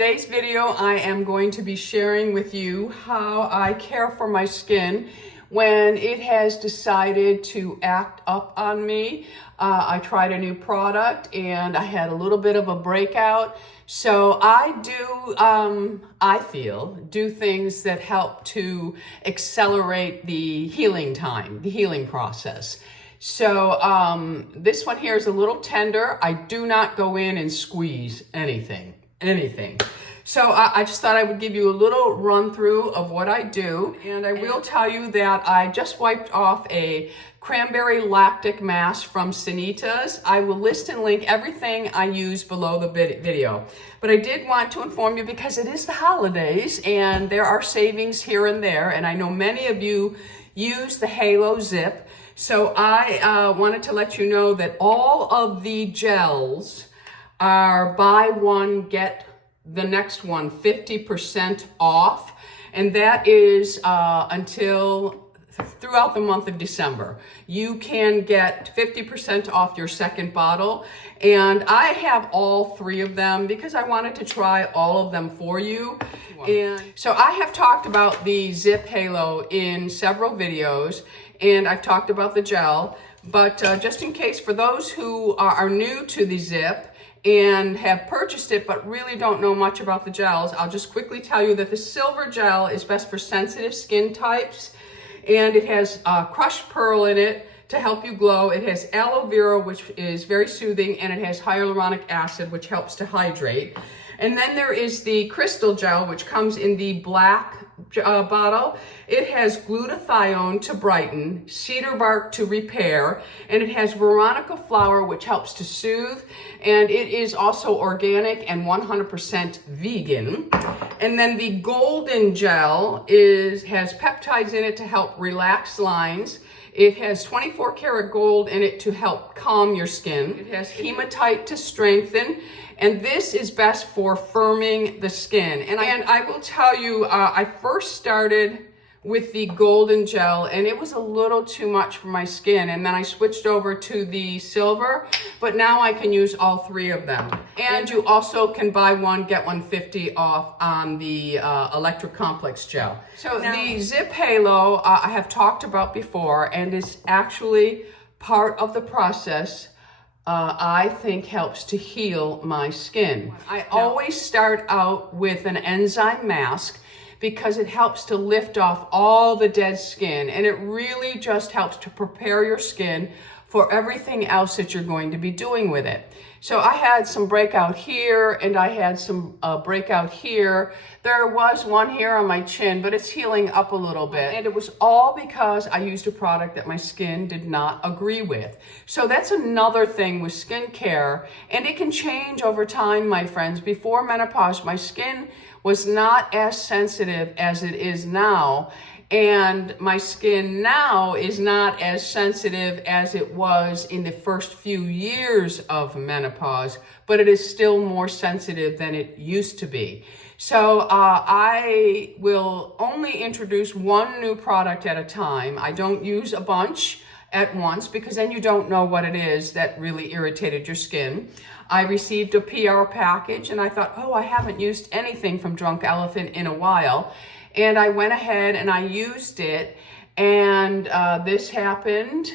Today's video, I am going to be sharing with you how I care for my skin when it has decided to act up on me. I tried a new product and I had a little bit of a breakout. So I do things that help to accelerate the healing time, the healing process. So this one here is a little tender. I do not go in and squeeze anything. So I just thought I would give you a little run through of what I do. And I will tell you that I just wiped off a cranberry lactic mask from Sanita's. I will list and link everything I use below the video. But I did want to inform you because it is the holidays and there are savings here and there. And I know many of you use the Halo Zip. So I wanted to let you know that all of the gels are buy one, get the next one 50% off. And that is until throughout the month of December. You can get 50% off your second bottle. And I have all three of them because I wanted to try all of them for you. And so I have talked about the Ziip Halo in several videos, and I've talked about the gel. But just in case, for those who are new to the Ziip and have purchased it but really don't know much about the gels, I'll just quickly tell you that the silver gel is best for sensitive skin types, and it has crushed pearl in it to help you glow. It has aloe vera, which is very soothing, and it has hyaluronic acid, which helps to hydrate. And then there is the crystal gel, which comes in the black bottle. It has glutathione to brighten, cedar bark to repair, and it has veronica flower, which helps to soothe, and it is also organic and 100% vegan. And then the golden gel has peptides in it to help relax lines. It has 24 karat gold in it to help calm your skin. It has hematite to strengthen. And this is best for firming the skin. And I will tell you, I first started with the golden gel and it was a little too much for my skin. And then I switched over to the silver, but now I can use all three of them. And you also can buy one, get one 50 off on the electric complex gel. So now, the Ziip Halo, I have talked about before, and is actually part of the process I think helps to heal my skin. I always start out with an enzyme mask because it helps to lift off all the dead skin, and it really just helps to prepare your skin for everything else that you're going to be doing with it. So I had some breakout here and I had some breakout here. There was one here on my chin, but it's healing up a little bit. And it was all because I used a product that my skin did not agree with. So that's another thing with skincare, and it can change over time, my friends. Before menopause, my skin was not as sensitive as it is now. And my skin now is not as sensitive as it was in the first few years of menopause, but it is still more sensitive than it used to be. So I will only introduce one new product at a time. I don't use a bunch at once because then you don't know what it is that really irritated your skin. I received a PR package and I thought, oh, I haven't used anything from Drunk Elephant in a while. And I went ahead and I used it, and this happened,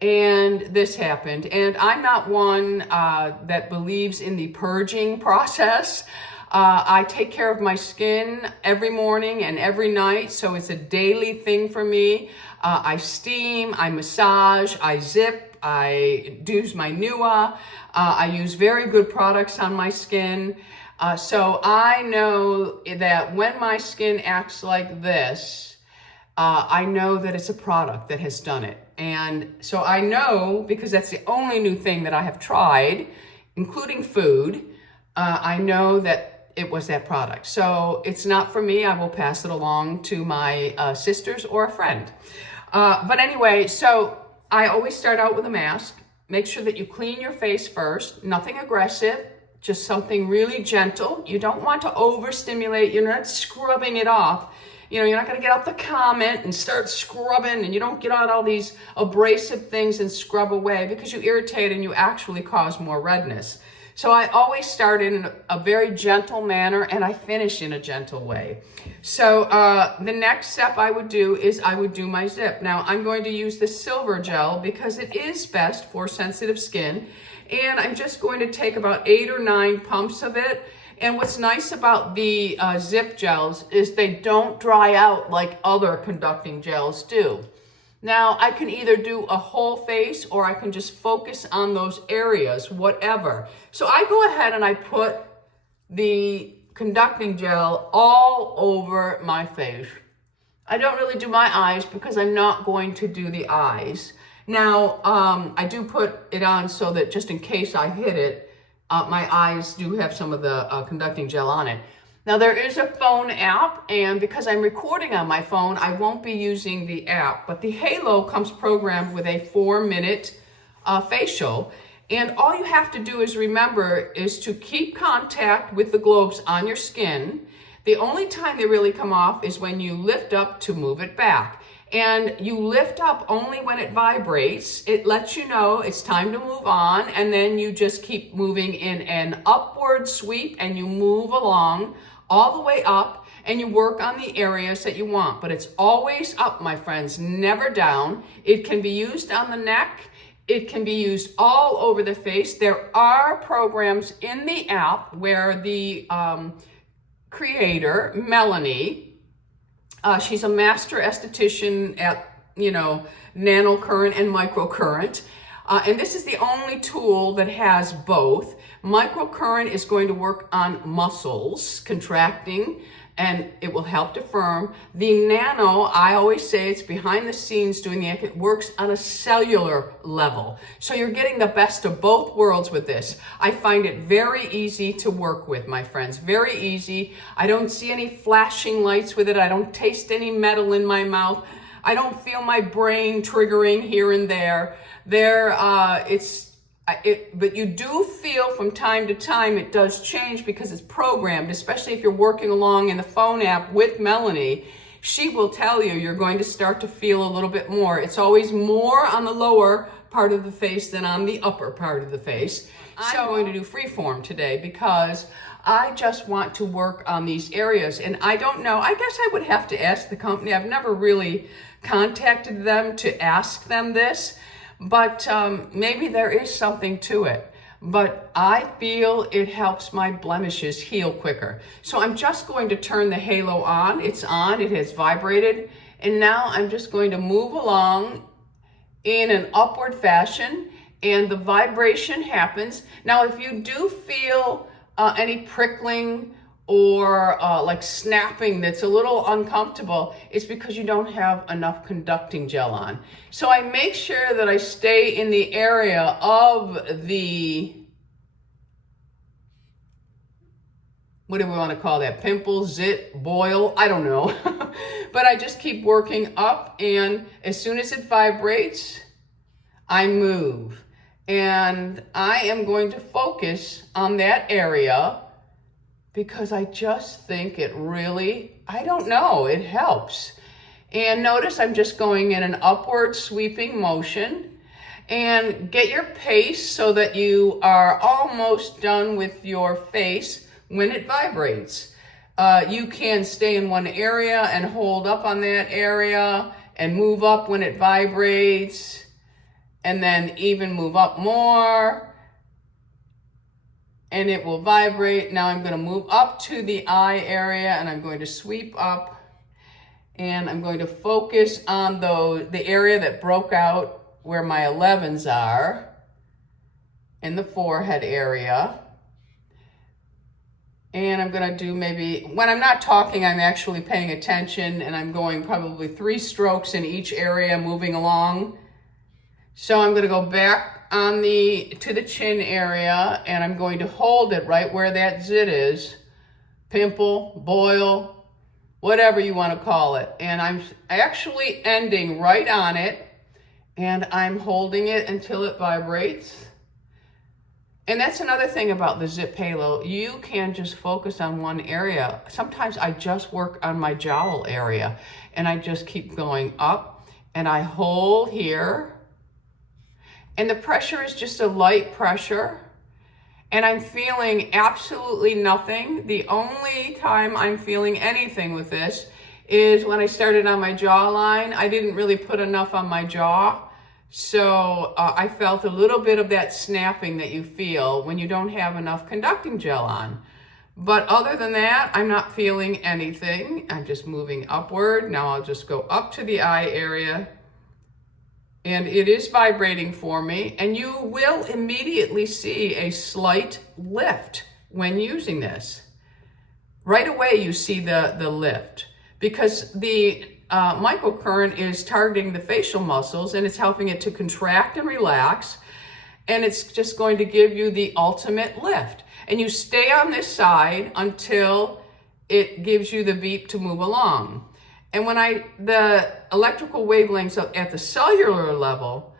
and this happened. And I'm not one that believes in the purging process. I take care of my skin every morning and every night, so it's a daily thing for me. I steam, I massage, I zip, I do my NUA. I use very good products on my skin. So I know that when my skin acts like this, I know that it's a product that has done it. And so I know, because that's the only new thing that I have tried, including food, I know that it was that product. So it's not for me. I will pass it along to my sisters or a friend. But anyway, so I always start out with a mask. Make sure that you clean your face first, nothing aggressive. Just something really gentle. You don't want to overstimulate. You're not scrubbing it off. You know, you're not going to get out the comment and start scrubbing, and you don't get out all these abrasive things and scrub away because you irritate and you actually cause more redness. So I always start in a very gentle manner and I finish in a gentle way. So the next step I would do is I would do my zip. Now I'm going to use the silver gel because it is best for sensitive skin. And I'm just going to take about 8 or 9 pumps of it. And what's nice about the zip gels is they don't dry out like other conducting gels do. Now, I can either do a whole face or I can just focus on those areas, whatever. So I go ahead and I put the conducting gel all over my face. I don't really do my eyes because I'm not going to do the eyes. Now, I do put it on so that just in case I hit it, my eyes do have some of the conducting gel on it. Now there is a phone app, and because I'm recording on my phone, I won't be using the app, but the Halo comes programmed with a 4-minute facial. And all you have to do is remember is to keep contact with the globes on your skin. The only time they really come off is when you lift up to move it back. And you lift up only when it vibrates. It lets you know it's time to move on, and then you just keep moving in an upward sweep and you move along all the way up and you work on the areas that you want. But it's always up, my friends, never down. It can be used on the neck. It can be used all over the face. There are programs in the app where the creator, Melanie, she's a master esthetician at, nanocurrent and microcurrent. And this is the only tool that has both. Microcurrent is going to work on muscles contracting, and it will help to firm. The nano, I always say it's behind the scenes doing the act. It works on a cellular level. So you're getting the best of both worlds with this. I find it very easy to work with, my friends. Very easy. I don't see any flashing lights with it. I don't taste any metal in my mouth. I don't feel my brain triggering here and there. But you do feel from time to time it does change because it's programmed, especially if you're working along in the phone app with Melanie. She will tell you you're going to start to feel a little bit more. It's always more on the lower part of the face than on the upper part of the face. I'm going to do freeform today because I just want to work on these areas. And I don't know, I guess I would have to ask the company. I've never really contacted them to ask them this. But maybe there is something to it. But I feel it helps my blemishes heal quicker. So I'm just going to turn the Halo on. It's on, it has vibrated. And now I'm just going to move along in an upward fashion. And the vibration happens. Now, if you do feel any prickling or like snapping that's a little uncomfortable, it's because you don't have enough conducting gel on. So I make sure that I stay in the area of the, what do we want to call that? Pimple, zit, boil, I don't know. But I just keep working up, and as soon as it vibrates, I move. And I am going to focus on that area because I just think it really, I don't know, it helps. And notice I'm just going in an upward sweeping motion, and get your pace so that you are almost done with your face when it vibrates. You can stay in one area and hold up on that area and move up when it vibrates, and then even move up more. And it will vibrate. Now I'm going to move up to the eye area, and I'm going to sweep up, and I'm going to focus on the area that broke out where my 11s are in the forehead area. And I'm going to do maybe, when I'm not talking, I'm actually paying attention, and I'm going probably 3 strokes in each area, moving along. So I'm going to go back to the chin area, and I'm going to hold it right where that zit is, pimple, boil, whatever you want to call it. And I'm actually ending right on it, and I'm holding it until it vibrates. And that's another thing about the Ziip Halo. You can just focus on one area. Sometimes I just work on my jowl area, and I just keep going up, and I hold here. And the pressure is just a light pressure. and I'm feeling absolutely nothing. The only time I'm feeling anything with this is when I started on my jawline. I didn't really put enough on my jaw, so I felt a little bit of that snapping that you feel when you don't have enough conducting gel on. But other than that, I'm not feeling anything. I'm just moving upward. Now I'll just go up to the eye area, and it is vibrating for me, and you will immediately see a slight lift when using this. Right away you see the lift, because the microcurrent is targeting the facial muscles, and it's helping it to contract and relax, and it's just going to give you the ultimate lift. And you stay on this side until it gives you the beep to move along. And when the electrical wavelengths at the cellular level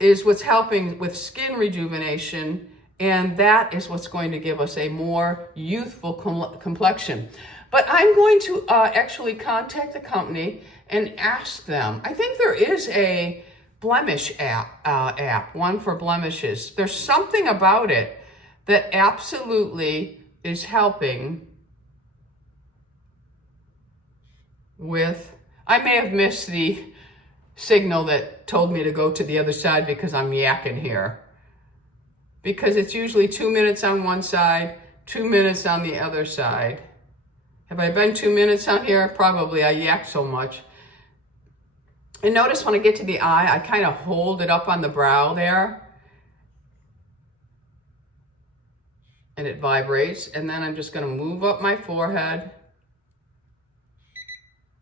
is what's helping with skin rejuvenation, and that is what's going to give us a more youthful complexion. But I'm going to actually contact the company and ask them. I think there is a blemish app, one for blemishes. There's something about it that absolutely is helping with, I may have missed the signal that told me to go to the other side because I'm yakking here. Because it's usually 2 minutes on one side, 2 minutes on the other side. Have I been 2 minutes on here? Probably, I yak so much. And notice when I get to the eye, I kind of hold it up on the brow there. And it vibrates, and then I'm just gonna move up my forehead.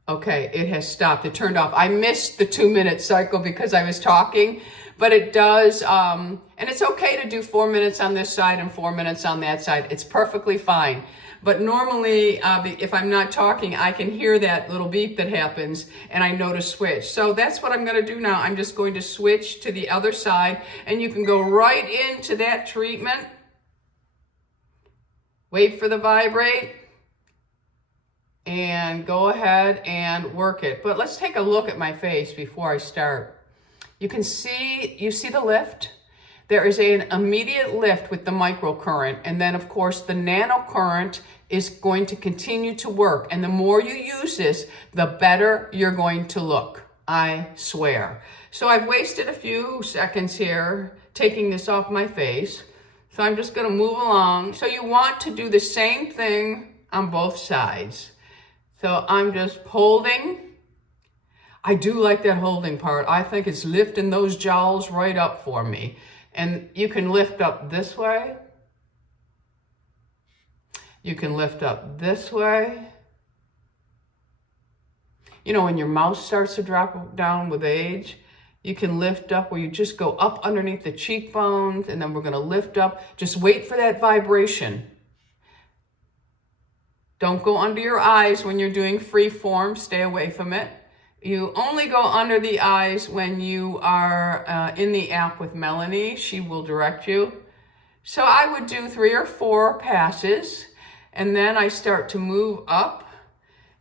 Okay, it has stopped, it turned off. I missed the 2 minute cycle because I was talking, but it does, and it's okay to do 4 minutes on this side and 4 minutes on that side. It's perfectly fine. But normally, if I'm not talking, I can hear that little beep that happens, and I know to switch. So that's what I'm gonna do now. I'm just going to switch to the other side, and you can go right into that treatment. Wait for the vibrate, and go ahead and work it. But let's take a look at my face before I start. You see the lift? There is an immediate lift with the microcurrent, and then of course the nanocurrent is going to continue to work. And the more you use this, the better you're going to look, I swear. So I've wasted a few seconds here taking this off my face. So I'm just gonna move along. So you want to do the same thing on both sides. So I'm just holding. I do like that holding part. I think it's lifting those jowls right up for me. And you can lift up this way. You can lift up this way. You know, when your mouth starts to drop down with age, you can lift up where you just go up underneath the cheekbones, and then we're gonna lift up. Just wait for that vibration. Don't go under your eyes when you're doing free form, stay away from it. You only go under the eyes when you are in the app with Melanie. She will direct you. So I would do 3 or 4 passes, and then I start to move up,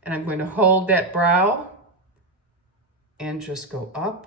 and I'm going to hold that brow and just go up.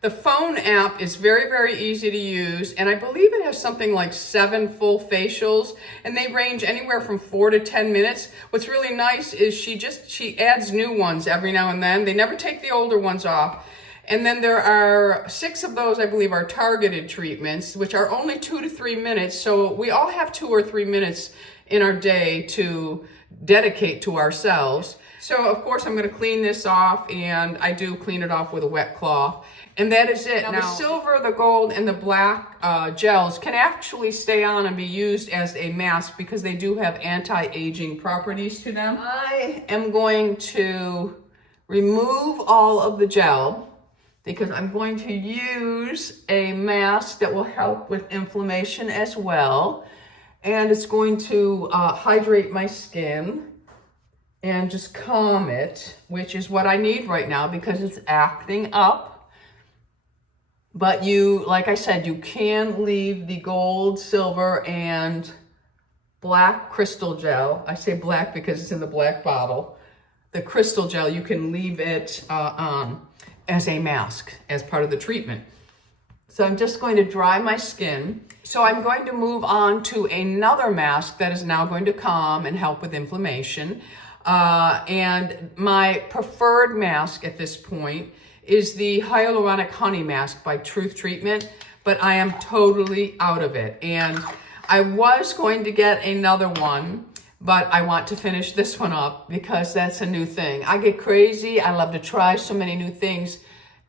The phone app is very, very easy to use, and I believe it has something like 7 full facials, and they range anywhere from 4 to 10 minutes. What's really nice is she adds new ones every now and then. They never take the older ones off. And then there are 6 of those, I believe, are targeted treatments, which are only 2 to 3 minutes. So we all have 2 or 3 minutes in our day to dedicate to ourselves. So of course I'm gonna clean this off, and I do clean it off with a wet cloth. And that is it. Now the silver, the gold, and the black gels can actually stay on and be used as a mask because they do have anti-aging properties to them. I am going to remove all of the gel because I'm going to use a mask that will help with inflammation as well. And it's going to hydrate my skin and just calm it, which is what I need right now because it's acting up. But you, like I said, you can leave the gold, silver, and black crystal gel. I say black because it's in the black bottle. The crystal gel, you can leave it on as a mask, as part of the treatment. So I'm just going to dry my skin. So I'm going to move on to another mask that is now going to calm and help with inflammation. And my preferred mask at this point is the Hyaluronic Honey Mask by Truth Treatment, but I am totally out of it. And I was going to get another one, but I want to finish this one up because that's a new thing. I get crazy. I love to try so many new things,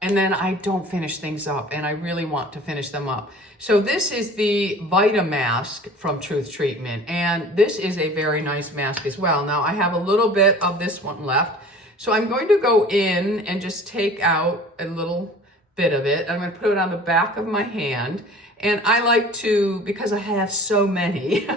and then I don't finish things up, and I really want to finish them up. So this is the Vita Mask from Truth Treatment, and this is a very nice mask as well. Now I have a little bit of this one left, so I'm going to go in and just take out a little bit of it. I'm going to put it on the back of my hand, and I like to, because I have so many,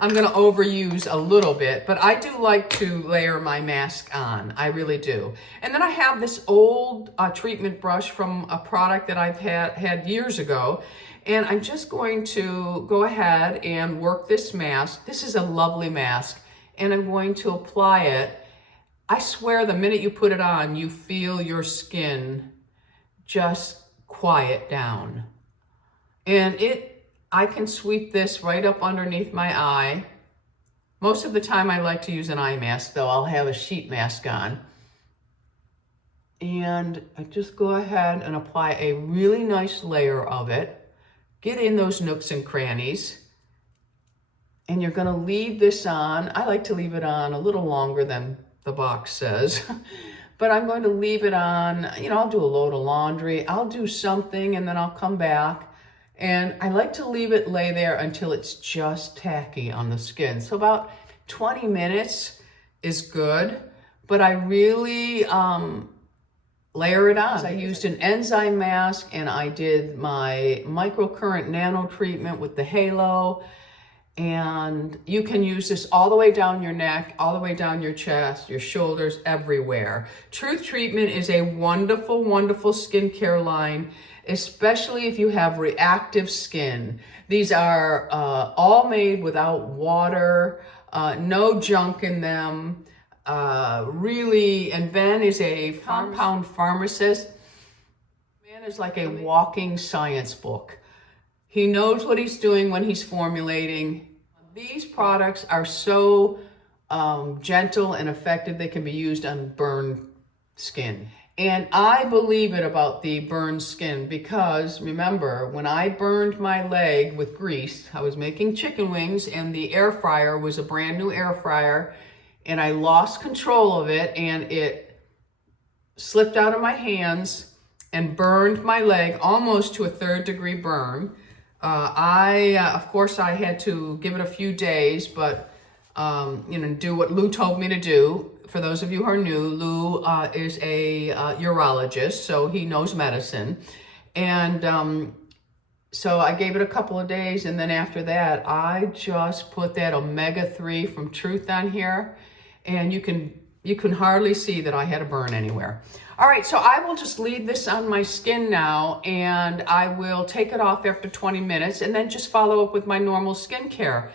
I'm going to overuse a little bit, but I do like to layer my mask on. I really do. And then I have this old treatment brush from a product that I've had years ago, and I'm just going to go ahead and work this mask. This is a lovely mask, and I'm going to apply it. I swear the minute you put it on, you feel your skin just quiet down. And I can sweep this right up underneath my eye. Most of the time I like to use an eye mask, though. I'll have a sheet mask on. And I just go ahead and apply a really nice layer of it. Get in those nooks and crannies. And you're gonna leave this on. I like to leave it on a little longer than the box says. But I'm going to leave it on, you know, I'll do a load of laundry. I'll do something and then I'll come back. And I like to leave it lay there until it's just tacky on the skin. So about 20 minutes is good, but I really layer it on. I used an enzyme mask, and I did my microcurrent nano treatment with the Halo. And you can use this all the way down your neck, all the way down your chest, your shoulders, everywhere. Truth Treatment is a wonderful, wonderful skincare line, especially if you have reactive skin. These are all made without water, no junk in them. Really, and Ben is a compound pharmacist. Ben is like a walking science book. He knows what he's doing when he's formulating. These products are so gentle and effective, they can be used on burned skin. And I believe it about the burned skin because, remember, when I burned my leg with grease, I was making chicken wings, and the air fryer was a brand new air fryer, and I lost control of it, and it slipped out of my hands and burned my leg almost to a 3rd-degree burn. Of course, I had to give it a few days, but, do what Lou told me to do. For those of you who are new, Lou is a urologist, so he knows medicine. And so I gave it a couple of days, and then after that, I just put that omega-3 from Truth on here, and you can hardly see that I had a burn anywhere. All right, so I will just leave this on my skin now, and I will take it off after 20 minutes, and then just follow up with my normal skincare.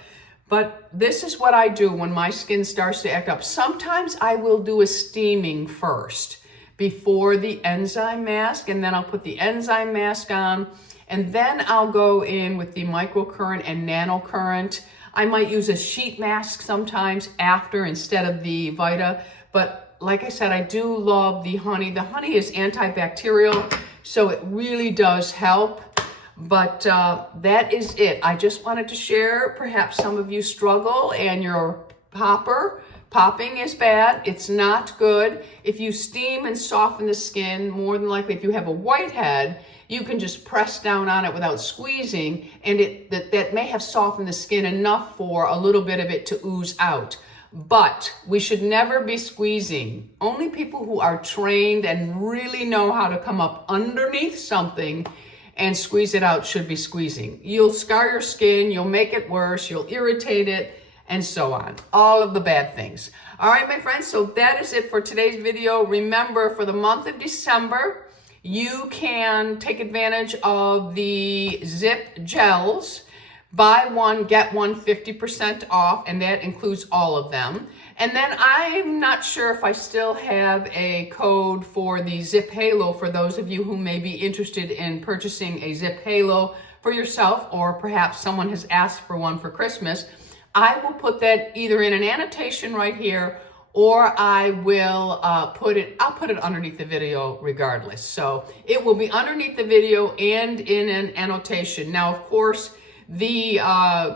But this is what I do when my skin starts to act up. Sometimes I will do a steaming first before the enzyme mask, and then I'll put the enzyme mask on, and then I'll go in with the microcurrent and nanocurrent. I might use a sheet mask sometimes after instead of the Vita, but like I said, I do love the honey. The honey is antibacterial, so it really does help. But that is it. I just wanted to share. Perhaps some of you struggle and your popping is bad. It's not good. If you steam and soften the skin, more than likely, if you have a whitehead, you can just press down on it without squeezing, and that may have softened the skin enough for a little bit of it to ooze out. But we should never be squeezing. Only people who are trained and really know how to come up underneath something and squeeze it out should be squeezing. You'll scar your skin, you'll make it worse, you'll irritate it, and so on. All of the bad things. All right, my friends, so that is it for today's video. Remember, for the month of December, you can take advantage of the Ziip gels. Buy one, get one 50% off, and that includes all of them. And then I'm not sure if I still have a code for the Ziip Halo for those of you who may be interested in purchasing a Ziip Halo for yourself, or perhaps someone has asked for one for Christmas. I will put that either in an annotation right here, or I will I'll put it underneath the video regardless. So it will be underneath the video and in an annotation. Now, of course, the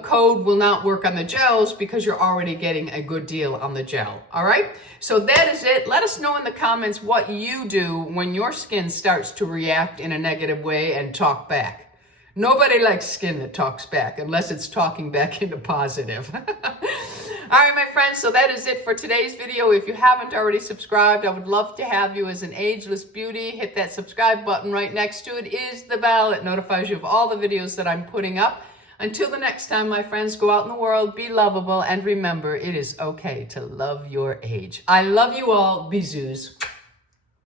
code will not work on the gels because you're already getting a good deal on the gel. All right, so that is it. Let us know in the comments what you do when your skin starts to react in a negative way and talk back. Nobody likes skin that talks back unless it's talking back into positive. All right, my friends, so that is it for today's video. If you haven't already subscribed, I would love to have you as an ageless beauty. Hit that subscribe button. Right next to it is the bell. It notifies you of all the videos that I'm putting up. Until the next time, my friends, go out in the world, be lovable, and remember, it is okay to love your age. I love you all. Bisous.